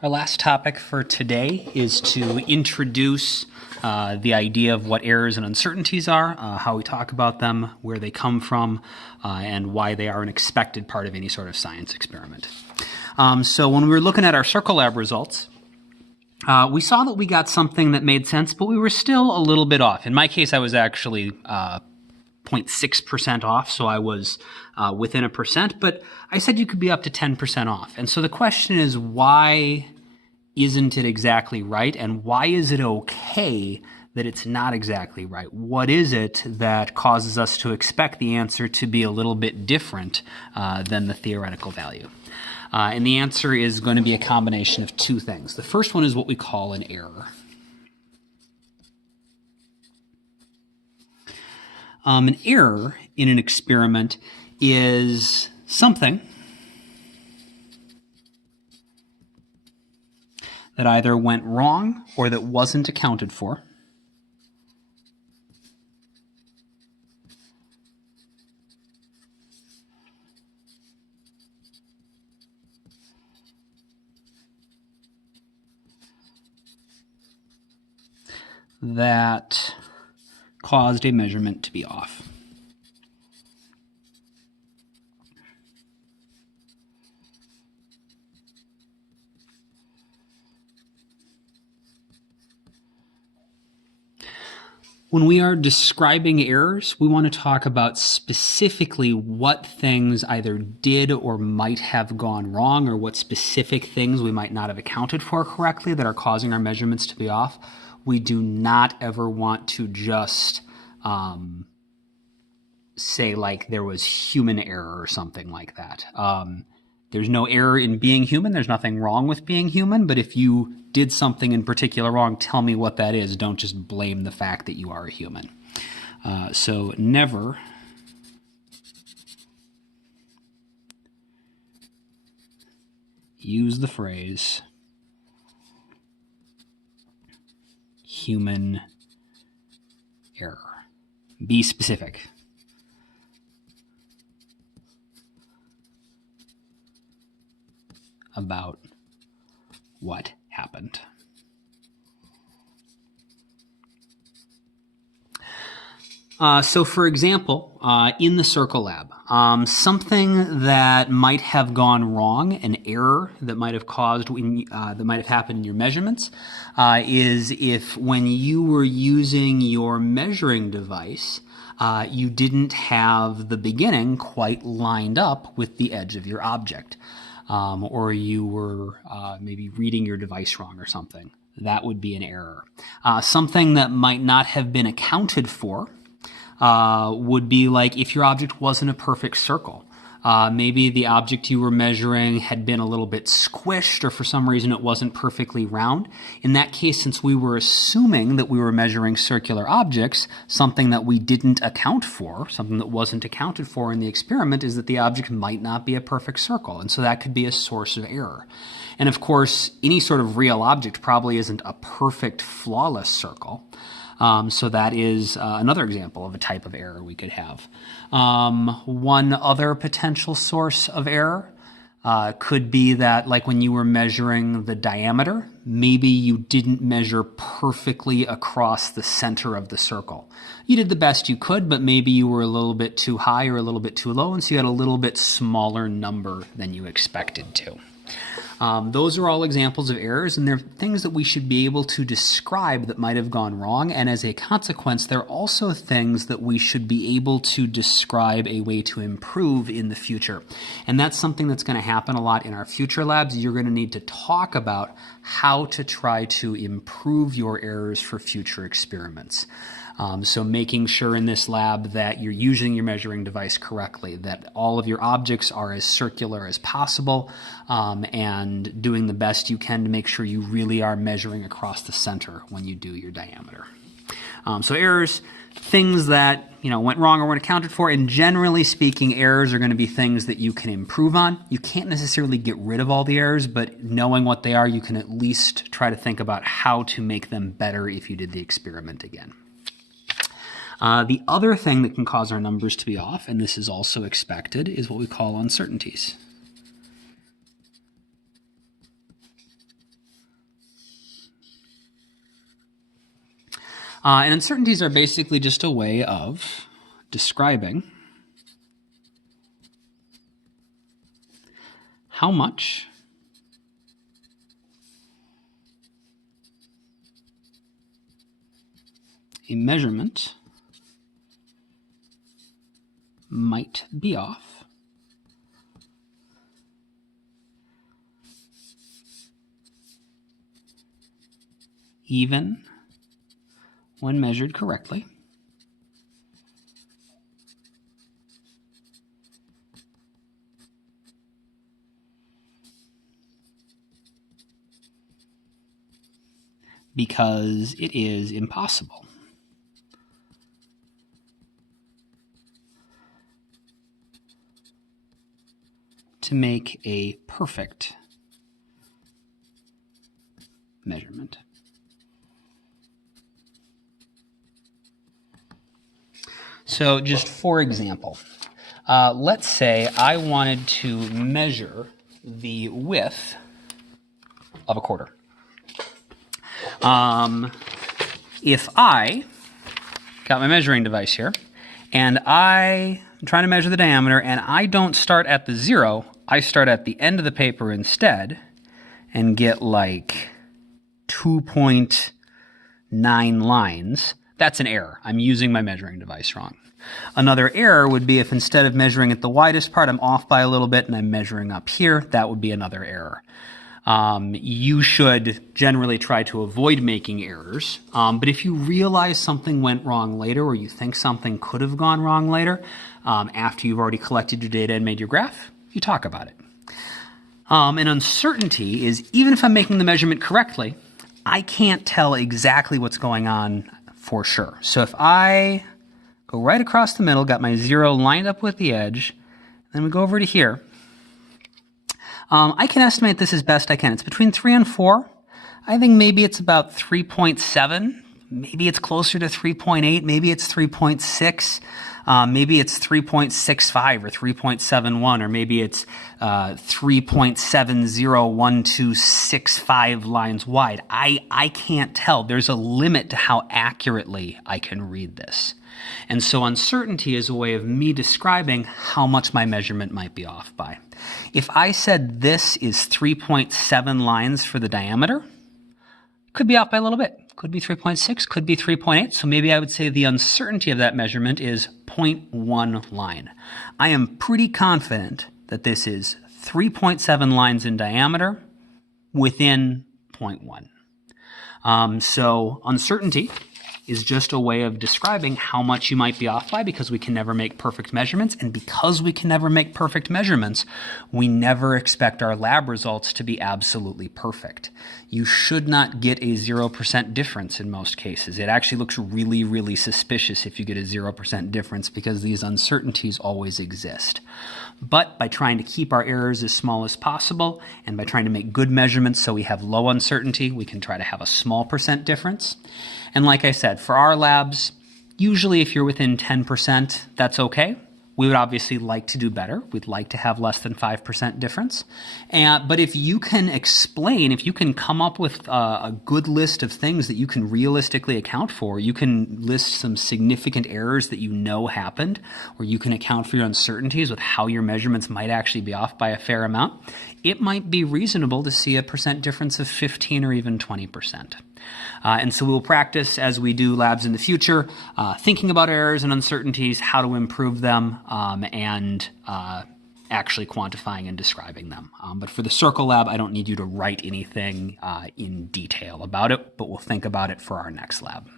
Our last topic for today is to introduce the idea of what errors and uncertainties are, how we talk about them, where they come from, and why they are an expected part of any sort of science experiment. So when we were looking at our Circle Lab results, we saw that we got something that made sense, but we were still a little bit off. In my case, I was actually 0.6% off, so I was within a percent, but I said you could be up to 10% off. And so the question is, why isn't it exactly right, and why is it okay that it's not exactly right? What is it that causes us to expect the answer to be a little bit different than the theoretical value? And the answer is going to be a combination of two things. The first one is what we call an error. An error in an experiment is something that either went wrong or that wasn't accounted for, that caused a measurement to be off. When we are describing errors, we want to talk about specifically what things either did or might have gone wrong, or what specific things we might not have accounted for correctly that are causing our measurements to be off. We do not ever want to just say like there was human error or something like that. There's no error in being human. There's nothing wrong with being human. But if you did something in particular wrong, tell me what that is. Don't just blame the fact that you are a human. So never use the phrase human error. Be specific. About what happened. So for example, in the Circle Lab, something that might have gone wrong, an error that might have caused, that might have happened in your measurements, is if when you were using your measuring device, you didn't have the beginning quite lined up with the edge of your object. Or you were maybe reading your device wrong or something. That would be an error. Something that might not have been accounted for would be like if your object wasn't a perfect circle. Maybe the object you were measuring had been a little bit squished, or for some reason it wasn't perfectly round. In that case, since we were assuming that we were measuring circular objects, something that we didn't account for, something that wasn't accounted for in the experiment, is that the object might not be a perfect circle. And so that could be a source of error. And of course, any sort of real object probably isn't a perfect, flawless circle. So that is another example of a type of error we could have. One other potential source of error could be that, like when you were measuring the diameter, maybe you didn't measure perfectly across the center of the circle. You did the best you could, but maybe you were a little bit too high or a little bit too low, and so you had a little bit smaller number than you expected to. Those are all examples of errors, and they're things that we should be able to describe that might have gone wrong, and as a consequence, they're also things that we should be able to describe a way to improve in the future. And that's something that's going to happen a lot in our future labs. You're going to need to talk about how to try to improve your errors for future experiments. So making sure in this lab that you're using your measuring device correctly, that all of your objects are as circular as possible, and doing the best you can to make sure you really are measuring across the center when you do your diameter. So errors, things that went wrong or weren't accounted for, and generally speaking, errors are going to be things that you can improve on. You can't necessarily get rid of all the errors, but knowing what they are, you can at least try to think about how to make them better if you did the experiment again. The other thing that can cause our numbers to be off, and this is also expected, is what we call uncertainties. And uncertainties are basically just a way of describing how much a measurement might be off even when measured correctly, because it is impossible to make a perfect measurement. So just for example, let's say I wanted to measure the width of a quarter. If I got my measuring device here, and I'm trying to measure the diameter, and I don't start at the 0, I start at the end of the paper instead, and get like 2.9 lines, that's an error. I'm using my measuring device wrong. Another error would be if instead of measuring at the widest part, I'm off by a little bit and I'm measuring up here. That would be another error. You should generally try to avoid making errors, but if you realize something went wrong later, or you think something could have gone wrong later, after you've already collected your data and made your graph, you talk about it. An uncertainty is, even if I'm making the measurement correctly, I can't tell exactly what's going on for sure. So if I go right across the middle, got my 0 lined up with the edge, then we go over to here, I can estimate this as best I can. It's between 3 and 4. I think maybe it's about 3.7. Maybe it's closer to 3.8. Maybe it's 3.6. Maybe it's 3.65 or 3.71, or maybe it's 3.701265 lines wide. I can't tell. There's a limit to how accurately I can read this. And so uncertainty is a way of me describing how much my measurement might be off by. If I said this is 3.7 lines for the diameter, could be off by a little bit. Could be 3.6, could be 3.8. So maybe I would say the uncertainty of that measurement is 0.1 line. I am pretty confident that this is 3.7 lines in diameter within 0.1. So uncertainty is just a way of describing how much you might be off by, because we can never make perfect measurements. And because we can never make perfect measurements, we never expect our lab results to be absolutely perfect. You should not get a 0% difference in most cases. It actually looks really, really suspicious if you get a 0% difference, because these uncertainties always exist. But by trying to keep our errors as small as possible, and by trying to make good measurements so we have low uncertainty, we can try to have a small percent difference. And like I said, for our labs, usually if you're within 10%, that's okay. We would obviously like to do better. We'd like to have less than 5% difference. But if you can explain, if you can come up with a good list of things that you can realistically account for, you can list some significant errors that you know happened, or you can account for your uncertainties with how your measurements might actually be off by a fair amount, it might be reasonable to see a percent difference of 15 or even 20%. And so we'll practice as we do labs in the future, thinking about errors and uncertainties, how to improve them, and actually quantifying and describing them. But for the Circle Lab, I don't need you to write anything in detail about it, but we'll think about it for our next lab.